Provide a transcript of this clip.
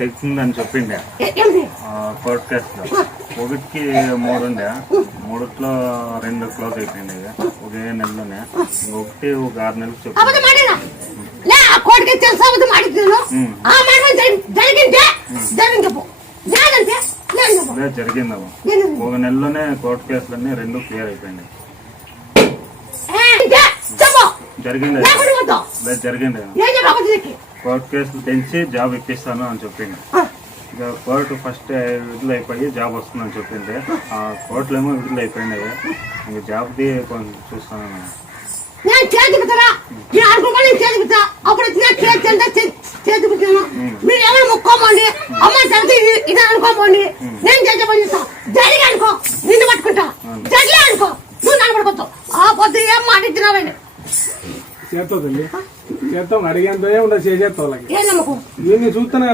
తెచ్చిందని చెప్పిండే కోర్టు కేసులో. ఒకటికి 3 ఉండే, 3లో 2 క్లోజ్ అయిపోయింది ఒకే నెలలోనే. ఇంకొకటి ఒక 6 నెలలకు చెప్పింది. జరిగిందమ్మా. ఒక నెలలోనే కోర్టు కేసులన్నీ 2 క్లియర్ అయిపోయింది. జరిగింది కోర్టు కేసులు తెంచి జాబ్ ఇప్పిస్తాను అని చెప్పింది. ఇక కోర్టు ఫస్ట్ విడుదల అయిపోయి జాబ్ వస్తుందని చెప్పింది. ఆ కోర్టులు ఏమో విడుదల అయిపోయినాయి. ఇంకా జాబ్ది కొంచెం చూస్తాను. మీరు ఎవరు మొక్కోమండి అమ్మ చదివి ఇది అనుకోమండి. నేను చేసే పని చేస్తా. జరిగి అనుకో నిన్ను పట్టుకుంటా. జరిగే అనుకో నువ్వు నడబడుకోతావు. ఆ పొద్దు ఏం మాట ఇచ్చినావండి చేస్తావు తల్లి, చేస్తాం. అడిగేంత ఉండదు, చేసేస్తావు. ఏ నమ్మకం చూస్తున్నా